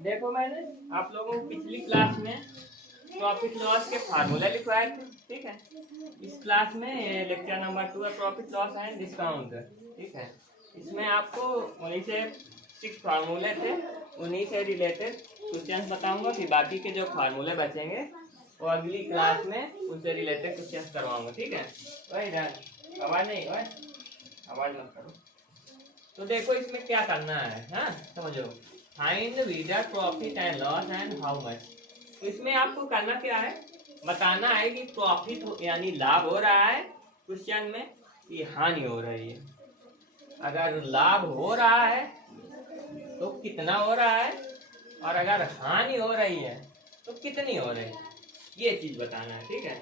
देखो मैंने आप लोगों को पिछली क्लास में प्रॉफिट लॉस के फार्मूला लिखवाए थे, ठीक है। इस क्लास में लेक्चर नंबर 2 है प्रॉफिट लॉस एंड डिस्काउंट, ठीक है। इसमें आपको उन्हीं से 6 फार्मूले थे, उन्हीं से रिलेटेड क्वेश्चन बताऊंगा। फिर बाकी के जो फार्मूले बचेंगे वो अगली क्लास में उससे रिलेटेड क्वेश्चन करवाऊंगा, ठीक है। वही आवाज नहीं, आवाज मत करो। तो देखो इसमें क्या करना है, हाँ समझो। Find with profit and loss and how much. तो इसमें आपको करना क्या है, बताना है कि प्रॉफिट यानी लाभ हो रहा है क्वेश्चन में कि हानि हो रही है। अगर लाभ हो रहा है तो कितना हो रहा है, और अगर हानि हो रही है तो कितनी हो रही है, ये चीज बताना है, ठीक है।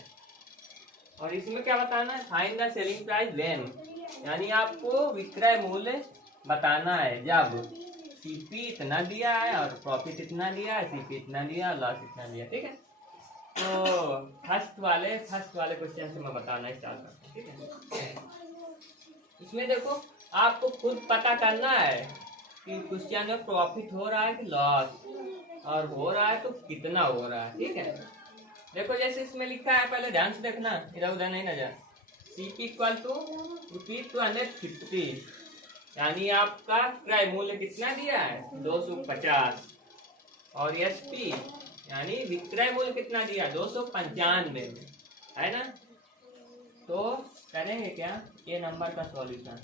और इसमें क्या बताना है, find the selling price when, यानी आपको विक्रय मूल्य बताना है जब सीपी इतना दिया है और प्रॉफिट इतना दिया है, सीपी इतना दिया और लॉस इतना दिया, ठीक है। तो फर्स्ट वाले क्वेश्चन से मैं बताना स्टार्ट करता हूँ, ठीक है। इसमें देखो आपको खुद पता करना है कि क्वेश्चन में प्रॉफिट हो रहा है कि लॉस, और हो रहा है तो कितना हो रहा है, ठीक है। देखो जैसे इसमें लिखा है, पहले ध्यान से देखना, इधर उधर नहीं नजर। सीपी इक्वल टू ₹250, यानी आपका क्रय मूल्य कितना दिया है 250, और एसपी यानी विक्रय मूल्य कितना दिया 295 है ना। तो करेंगे क्या, ये नंबर का सॉल्यूशन,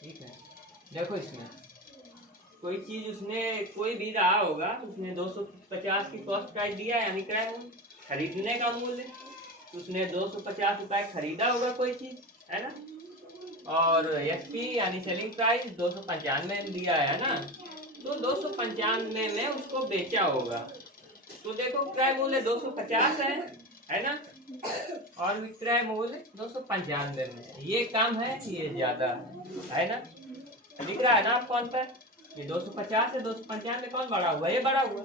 ठीक है। देखो इसमें कोई चीज उसने कोई भी रहा होगा, उसने 250 की कॉस्ट प्राइस दिया है यानी क्रय मूल्य, खरीदने का मूल्य, उसने 250 रुपए खरीदा होगा कोई चीज, है ना। और एसपी यानी सेलिंग प्राइस 295 दिया है ना, तो 295 में उसको बेचा होगा। तो देखो क्रय मूल्य 250 है ना, और विक्रय मूल्य 295 में, ये कम है ये ज्यादा है ना। दिख रहा है ना आपको अंतर, ये 250 है 295 कौन बड़ा हुआ, ये बड़ा हुआ।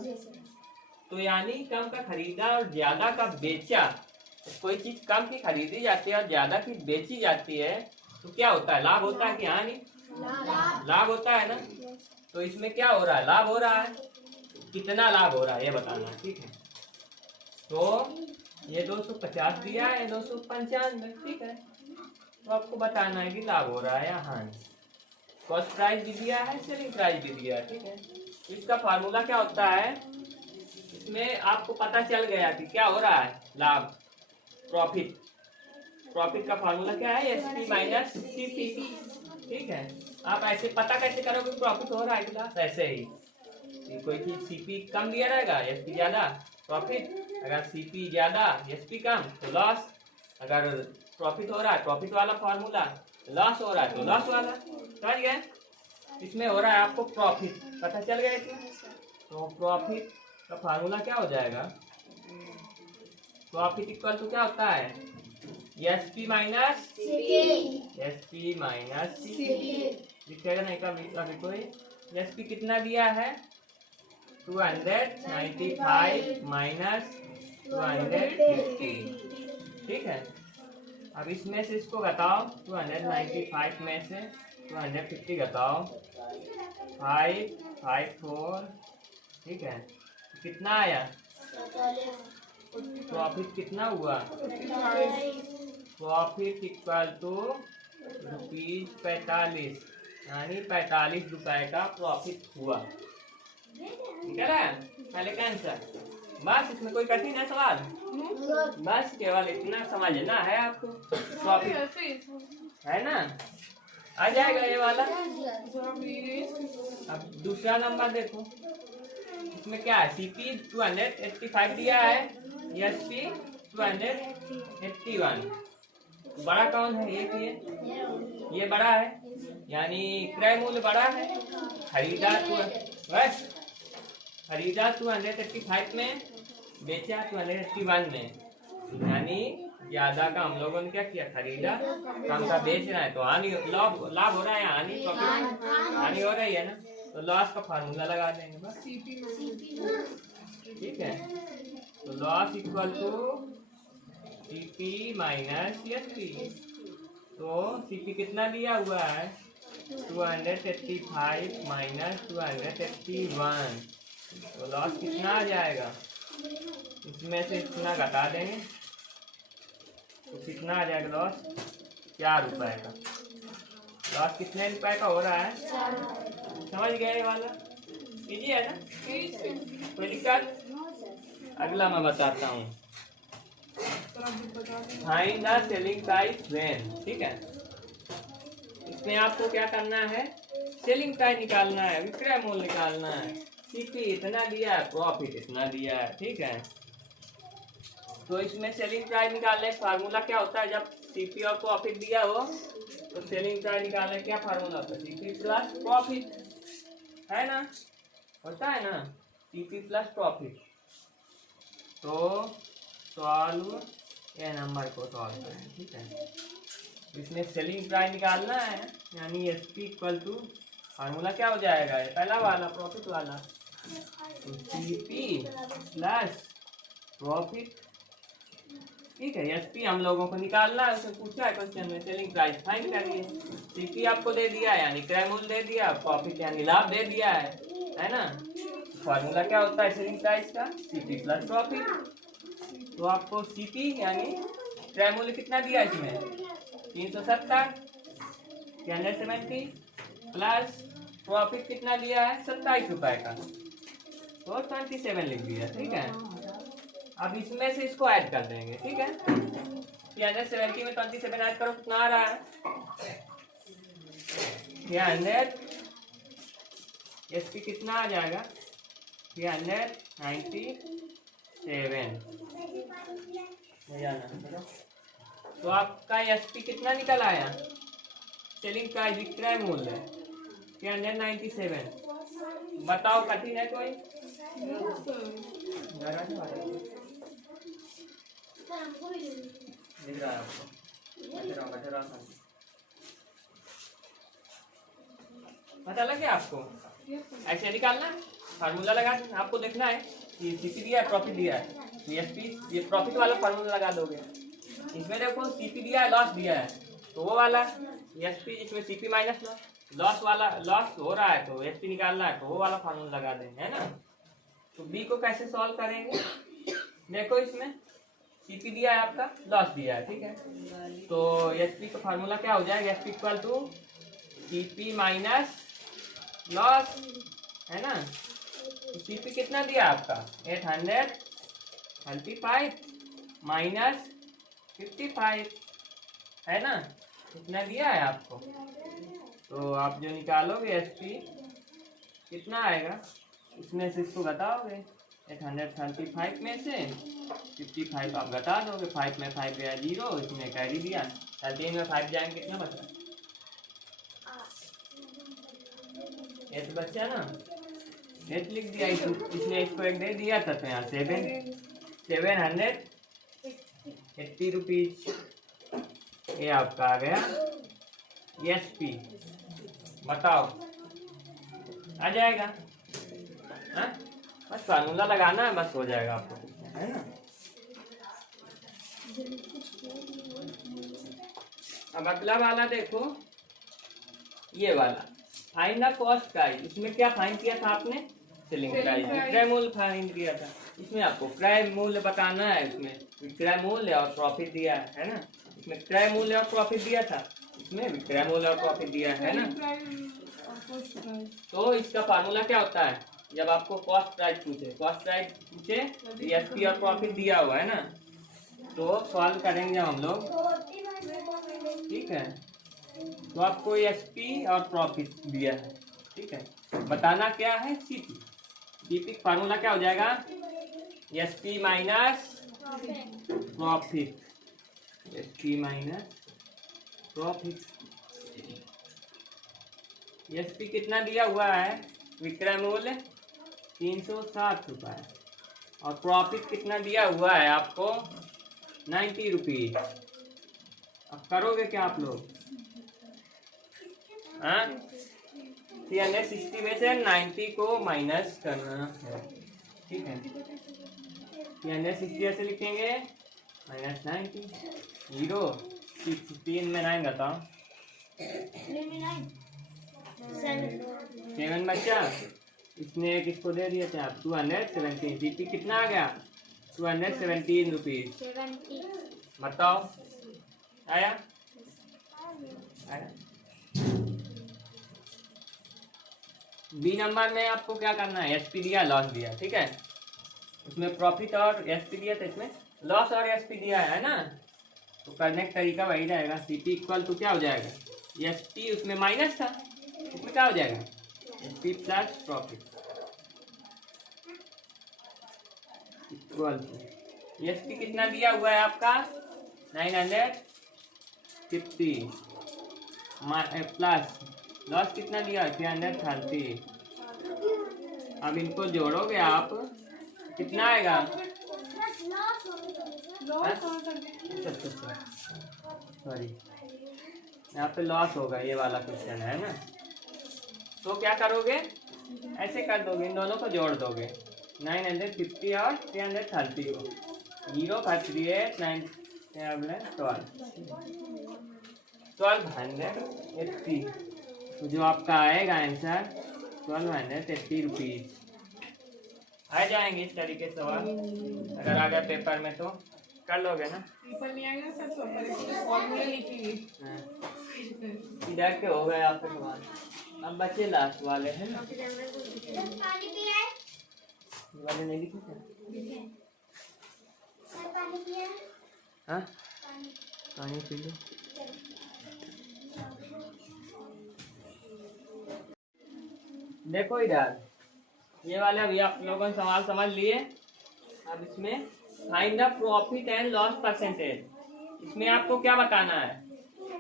तो यानी कम का खरीदा और ज्यादा का बेचा। कोई चीज कम की खरीदी जाती है और ज्यादा की बेची जाती है तो क्या होता है, लाभ होता है कि हानि, लाभ होता है ना। तो इसमें क्या हो रहा है, लाभ हो रहा है, कितना लाभ हो रहा है ये बताना है, ठीक है। तो ये 250 दिया है 295, ठीक है। तो आपको बताना है कि लाभ हो रहा है या हानि। कॉस्ट प्राइस भी दिया है, सेलिंग प्राइस भी दिया है, ठीक है। इसका फार्मूला क्या होता है, इसमें आपको पता चल गया कि क्या हो रहा है, लाभ, प्रॉफिट। प्रॉफिट का फार्मूला क्या है, एसपी माइनस सीपी, ठीक है। आप ऐसे पता कैसे करोगे प्रॉफिट हो रहा है कि लॉस, ऐसे ही कि कोई चीज सीपी कम दिया रहेगा एसपी ज्यादा प्रॉफिट, अगर सीपी ज्यादा एसपी कम तो लॉस। अगर प्रॉफिट हो रहा है प्रॉफिट वाला फार्मूला, लॉस हो रहा है तो लॉस वाला, समझ गए। इसमें हो रहा है आपको प्रॉफिट, पता चल गया इसमें। तो प्रॉफिट का फार्मूला क्या हो जाएगा, प्रॉफिट इक्वल टू क्या होता है, एसपी माइनस एसपी माइनस लिखेगा नहीं का अभी कोई। एसपी कितना दिया है 295 माइनस 250, ठीक है। अब इसमें से इसको घटाओ, 295 में से 250 घटाओ, 5 5 4, ठीक है। कितना आया, प्रॉफिट कितना हुआ, प्रॉफिट इक्वल टू ₹45, यानी 45 रुपए का प्रॉफिट हुआ, ठीक है ना। पहले का आंसर, बस इसमें कोई कठिन है सवाल, बस केवल इतना समझना है आपको, प्रॉफिट है ना, आ जाएगा ये वाला। अब दूसरा नंबर देखो, इसमें क्या है, सीपी 285 दिया है, एसपी 281, बड़ा कौन है, ये बड़ा है, यानी क्रय मूल्य बड़ा है, खरीदा तो बस खरीदा 285 में, बेचा 281 में, यानी ज्यादा का हम लोगों ने क्या किया, खरीदा, कम का बेच रहा है तो हानि, लाभ हो रहा है, हानि प्रॉफिट, हानि हो रही है ना, तो लॉस का फार्मूला लगा देंगे बस, ठीक है। तो loss equal to CP minus SP, तो सीपी कितना दिया हुआ है 285 माइनस 281, तो लॉस कितना आ जाएगा? इसमें से इतना घटा देंगे तो कितना आ जाएगा लॉस? 4 रुपए का। लॉस कितने रुपए का हो रहा है? समझ गए वाला? इजी है ना? कोई दिक्कत? अगला मैं बताता हूँ, find the selling price when. ठीक है, इसमें आपको क्या करना है? सेलिंग प्राइस निकालना है, विक्रय मूल्य निकालना है। सीपी इतना दिया है, प्रॉफिट इतना दिया है। ठीक है, तो इसमें सेलिंग प्राइस निकालने का फार्मूला क्या होता है? जब सीपी और प्रॉफिट दिया हो तो सेलिंग प्राइस निकालने क्या फार्मूला होता है? सीपी प्लस प्रॉफिट, है ना? होता है ना, सीपी प्लस प्रॉफिट। तो सॉल्व ये नंबर को सॉल्व करें। ठीक है, इसमें सेलिंग प्राइस निकालना है, यानी एसपी इक्वल टू फार्मूला क्या हो जाएगा? ये पहला वाला प्रॉफिट वाला, तो सीपी प्लस प्रॉफिट। ठीक है, एसपी हम लोगों को निकालना है, उसने पूछा है क्वेश्चन में सेलिंग प्राइस फाइंड करिए। सीपी आपको दे दिया है यानी क्रय मूल्य दे दिया, प्रॉफिट यानी लाभ दे दिया है ना? फार्मूला क्या होता है सेलिंग प्राइस का? CP plus profit. तो आपको सीपी यानी क्रय मूल्य कितना दिया इसमें? 370 370 प्लस प्रॉफिट कितना दिया है? 27 रुपए का, तो 27 लिख दिया। ठीक है, अब इसमें से इसको ऐड कर देंगे। ठीक है, 370 में 27 ऐड करो, कितना आ रहा है? 300 एसपी कितना आ जाएगा? 397। तो आपका एसपी कितना निकल आया? सेलिंग प्राइस विक्रय मूल्य 397। बताओ, कठिन है कोई? दिख रहा है आपको? पता लग गया आपको? ऐसे निकालना, फार्मूला लगा आपको देखना है कि सीपी दिया है, प्रॉफिट दिया है, एसपी ये प्रॉफिट वाला फार्मूला लगा दोगे। इसमें देखो सीपी दिया है, लॉस दिया है, तो वो वाला एसपी, जिसमें सीपी माइनस लॉस वाला, लॉस हो रहा है तो एसपी निकालना है, तो वो वाला फार्मूला लगा देंगे, है ना? तो बी को कैसे सॉल्व करेंगे? देखो, इसमें सीपी दिया है, आपका लॉस दिया है। ठीक है, तो एसपी का फार्मूला क्या हो जाएगा? SP equal to CP minus loss, है ना? सीपी कितना दिया आपका? 835 माइनस 55, है ना? कितना दिया है आपको? तो आप जो निकालोगे एसपी कितना आएगा, इसमें से इसको बताओगे। 835 में से 55 आप घटा दोगे, 5 में 5 गया 0, इसमें कैरी दिया, 3 में 5 जाएंगे, कितना बचा? 8 बचा ना, 8 लिख दिया, इसने इसको 1 दे दिया था, तो यहाँ 780 रुपीज ये आपका आ गया एसपी। बताओ, आ जाएगा? हाँ, बस फार्मूला लगाना है, बस हो जाएगा आपको, है ना? अब अगला वाला देखो, ये वाला फाइंड द कॉस्ट प्राइस। इसमें क्या फाइंड किया था आपने? सेलिंग प्राइस, विक्रय मूल्य फाइंड किया था। इसमें आपको क्रय मूल्य बताना है, इसमें विक्रय मूल्य और प्रॉफिट दिया है ना? इसमें क्रय मूल्य और प्रॉफिट दिया था, इसमें विक्रय मूल्य और प्रॉफिट दिया है ना? तो इसका फार्मूला क्या होता है? जब आपको कॉस्ट प्राइस पूछे एसपी और प्रॉफिट दिया हुआ है ना, तो सॉल्व करेंगे हम लोग। ठीक है, तो आपको एसपी और प्रॉफिट दिया है। ठीक है, बताना क्या है? सीपी। सीपी फार्मूला क्या हो जाएगा? SP minus profit, SP minus profit. SP कितना दिया हुआ है? विक्रय मूल्य 360 रुपये, और प्रॉफिट कितना दिया हुआ है आपको? 90 रुपीज। अब करोगे क्या आप लोग? 360 में से 90 को माइनस करना है। ठीक है, 360 ऐसे लिखेंगे, -90, 0, 3 में 9 घटाओ, 7 बच्चा, इसने किसको दे दिए थे आप? 217। सीपी कितना आ गया? 217 रुपीज। बताओ आया? आया। बी नंबर में आपको क्या करना है? एसपी दिया, लॉस दिया, ठीक है। उसमें प्रॉफिट और एसपी दिया था, इसमें लॉस और एसपी दिया है ना, तो करने का तरीका वही रहेगा। सीपी इक्वल टू क्या हो जाएगा? एसपी उसमें माइनस था, इसमें क्या हो जाएगा? SP plus profit equal to SP कितना दिया हुआ है आपका? 950 प्लस लॉस कितना दिया? 330। अब इनको जोड़ोगे आप, कितना आएगा? सॉरी, यहाँ पे लॉस होगा, ये वाला क्वेश्चन है ना। तो क्या करोगे? ऐसे कर दोगे, इन दोनों को जोड़ दोगे, 950 और 330 को। 0 का 3 9 1280। तो जो आपका आएगा आंसर 1280 रुपीज आ जाएंगे। इस तरीके से सवाल अगर आ गया पेपर में तो कर लोगे ना। पेपर में आएगा सर, फॉर्मूला लिखेंगे। इधर के हो गए आपके सवाल। अब बच्चे लास्ट वाले हैं ना, वाले नहीं लिखे थे? हाँ, पानी पी लो। देखो इधर ये वाले अभी आप लोगों ने सवाल समझ लिए। अब इसमें find the profit and loss percentage. इसमें आपको क्या बताना है?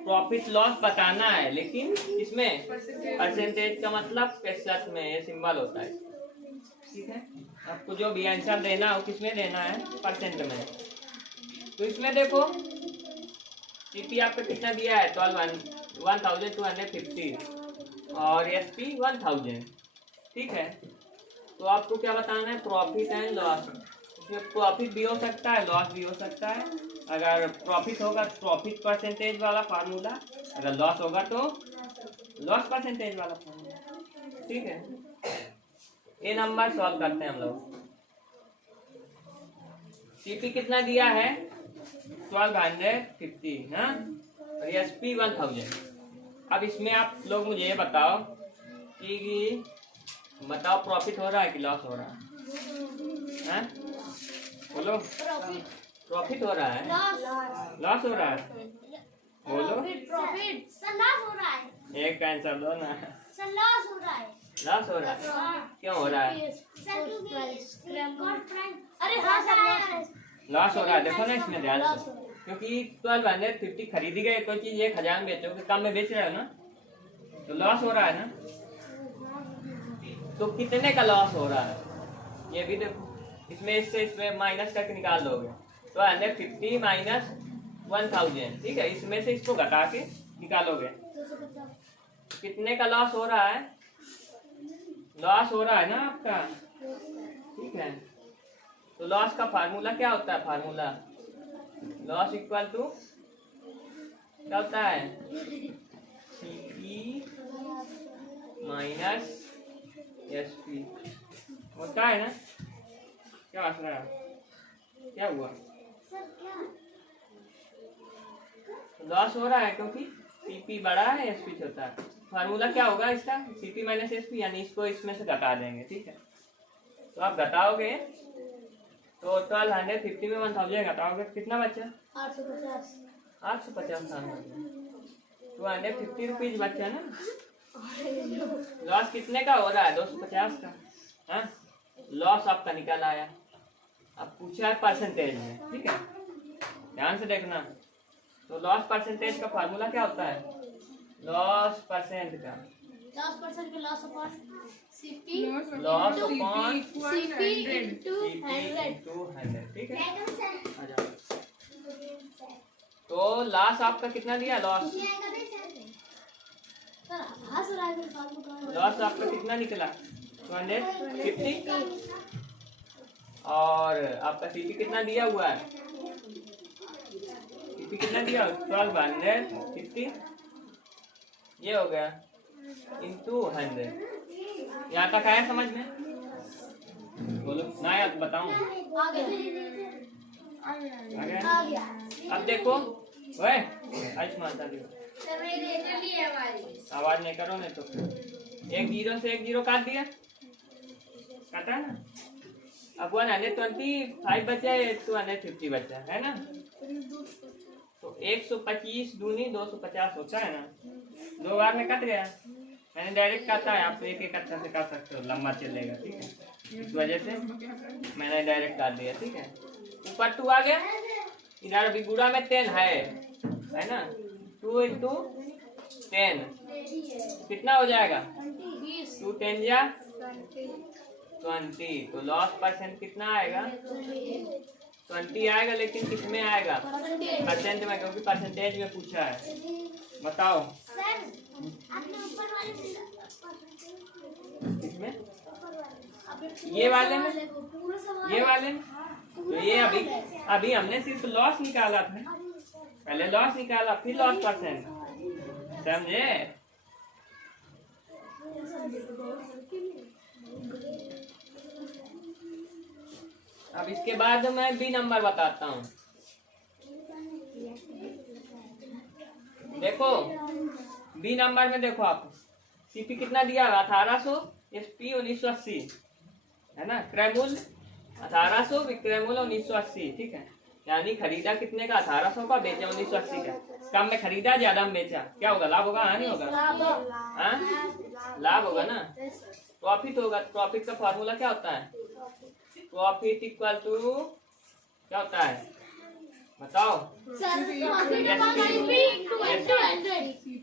प्रॉफिट लॉस बताना है, लेकिन इसमें परसेंटेज का मतलब प्रतिशत में ये सिंबल होता है, ठीक है। आपको जो भी आंसर देना हो किसमें देना है? परसेंट में। तो इसमें देखो सीपी आपको कितना दिया है? 1250 और एसपी 1000, ठीक है। तो आपको क्या बताना है? Profit and loss. इसमें प्रॉफिट भी हो सकता है, लॉस भी हो सकता है। अगर प्रॉफिट होगा तो प्रॉफिट परसेंटेज वाला फार्मूला, अगर लॉस होगा तो लॉस परसेंटेज वाला फार्मूला, ठीक है। ये नंबर सॉल्व करते हैं हम लोग। सीपी कितना दिया है? 1250 ना, और एसपी 1000। अब इसमें आप लोग मुझे ये बताओ कि बताओ प्रॉफिट हो रहा है कि लॉस हो रहा है? बोलो। प्रॉफिट हो रहा है, लॉस हो रहा है? बोलो। प्रॉफिट सर, लॉस हो रहा है। एक आंसर दो ना। सर लॉस हो रहा है। लॉस हो रहा है? क्यों हो रहा है? अरे हाँ सर, लॉस हो रहा है। देखो ना इसमें ध्यान से, क्योंकि 1250 खरीदी गई कोई चीज 1000 में बेचोगे, कम में बेच रहे हो ना, तो लॉस हो रहा है ना। तो कितने का लॉस हो रहा है ये भी देखो। इसमें इससे इसमें माइनस करके निकाल दोगे, तो 150 माइनस 1000, ठीक है। इसमें से इसको घटा के निकालोगे, कितने का लॉस हो रहा है? लॉस हो रहा है ना आपका, ठीक है। तो लॉस का फार्मूला क्या होता है? फार्मूला लॉस इक्वल टू क्या होता है? सीपी माइनस एसपी होता है ना। क्या हंस रहा है? क्या हुआ? लॉस हो रहा है क्योंकि सीपी बड़ा है, एसपी छोटा है। फार्मूला क्या होगा इसका? सीपी माइनस एसपी, यानी इसको इसमें से घटा देंगे, ठीक है। तो आप घटाओगे तो 1250 में 1000 घटाओगे कितना बचा? 850। 850 250 रुपीज बचा ना। लॉस कितने का हो रहा है? 250 का। हाँ, लॉस आपका निकल आया। अब पूछा है परसेंटेज में, ठीक है, ध्यान से देखना। तो लॉस परसेंटेज का फार्मूला क्या होता है? लॉस परसेंट का 10% के loss upon CP, loss upon CP into 100, 100, ठीक है। आ जाओ। तो लॉस आपका कितना दिया? लॉस लॉस आपका कितना निकला? 250 और आपका सीपी कितना दिया हुआ है? सीपी कितना दिया? 1250, ये हो गया इंटू 100। यहाँ तक आया समझ में? बोलो ना यार, बताऊं? आ गया आ गया? आ गया। अब देखो ओए, आयुष्मान देखो, आवाज नहीं करो नहीं तो एक जीरो से एक जीरो काट दिया, काटा ना। अब 125 बचा है, 250 बचा है ना। तो 125 दूनी 250 होता है ना, 2 बार में कट गया। मैंने डायरेक्ट काटा है, आप तो एक एक अच्छा से काट सकते हो, लंबा चलेगा, ठीक है। इस वजह से मैंने डायरेक्ट काट दिया, ठीक है। ऊपर 2 आ गया, इधर अभी गुणा में 10 है ना। 2 इंटू 10 कितना हो जाएगा? 2 10 या 20। तो लॉस परसेंट कितना आएगा? 20 आएगा, लेकिन किसमें आएगा? परसेंट में, क्योंकि परसेंटेज में पूछा है। बताओ किसमें? ये वाले में, ये वाले में। तो ये अभी हमने सिर्फ लॉस निकाला था, पहले लॉस निकाला फिर लॉस परसेंट, समझे? अब इसके बाद मैं बी नंबर बताता हूँ। देखो बी नंबर में देखो, आप सीपी कितना दिया हुआ? 1800, एसपी 1980 है ना। क्रय मूल्य 1800, विक्रय मूल्य 1980, ठीक है। यानी खरीदा कितने का? 1800 का, बेचा 1980 का। कम में खरीदा, ज्यादा में बेचा, क्या होगा? लाभ होगा? हाँ नहीं होगा? हाँ लाभ होगा ना, प्रॉफिट होगा। प्रॉफिट का फॉर्मूला क्या होता है? प्रॉफिट इक्वल टू क्या होता है? बताओ।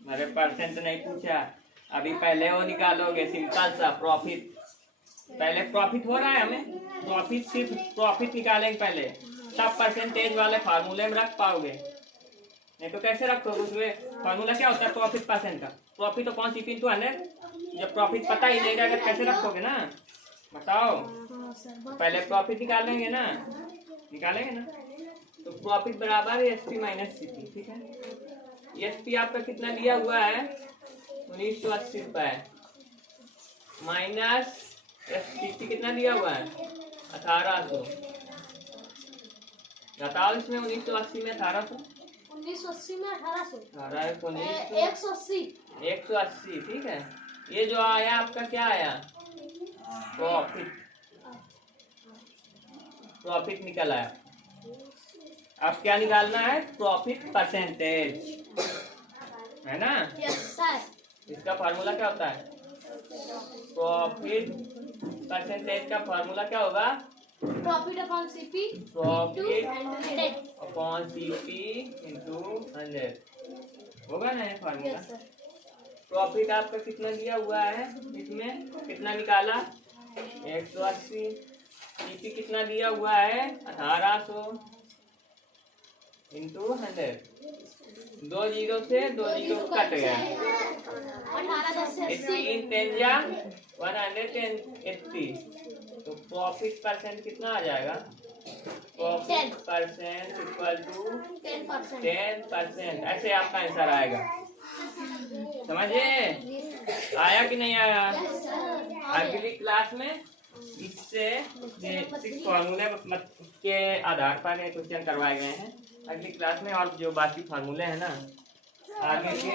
अरे परसेंट नहीं पूछा, अभी पहले वो निकालोगे, सिंपल सा प्रॉफिट। पहले प्रॉफिट हो रहा है हमें, प्रॉफिट सिर्फ प्रॉफिट निकालेंगे पहले, तब परसेंटेज वाले फार्मूले में रख पाओगे, नहीं तो कैसे रखोगे? उसमें फार्मूला क्या होता है? प्रॉफिट परसेंट का। Profit upon CP into 100। जब प्रॉफिट पता ही नहीं रहेगा कैसे रखोगे ना? बताओ। पहले प्रॉफिट निकालेंगे ना, निकालेंगे ना। तो प्रॉफिट बराबर है एसपी माइनस सीपी, ठीक है। एसपी आपका कितना दिया हुआ है? 1980 रुपए, माइनस एसपी कितना दिया हुआ है? 1800। बताओ इसमें 1980 में 1800, 1980 में 1800, 180, ठीक है। ये जो आया आपका क्या आया? प्रॉफिट, प्रॉफिट निकल आया। अब क्या निकालना है? प्रॉफिट परसेंटेज, है ना। Yes sir. इसका फार्मूला क्या होता है? प्रॉफिट परसेंटेज का फार्मूला क्या होगा? Profit upon CP profit 100 upon CP into 100 होगा ना ये फार्मूला। Yes sir. प्रॉफिट आपका कितना दिया हुआ है? इसमें कितना निकाला? 180। सीपी कितना दिया हुआ है? 1800 इंटू 100। 2 जीरो से 2 जीरो कट गया। 18 10 या 180। तो प्रॉफिट परसेंट कितना आ जाएगा? Profit percent equal to 10%। ऐसे आपका आंसर आएगा, समझे? आया कि नहीं आया? अगली क्लास में इससे फॉर्मूले के आधार पर क्वेश्चन करवाए गए हैं। अगली क्लास में और जो बाकी फार्मूले हैं ना आगे के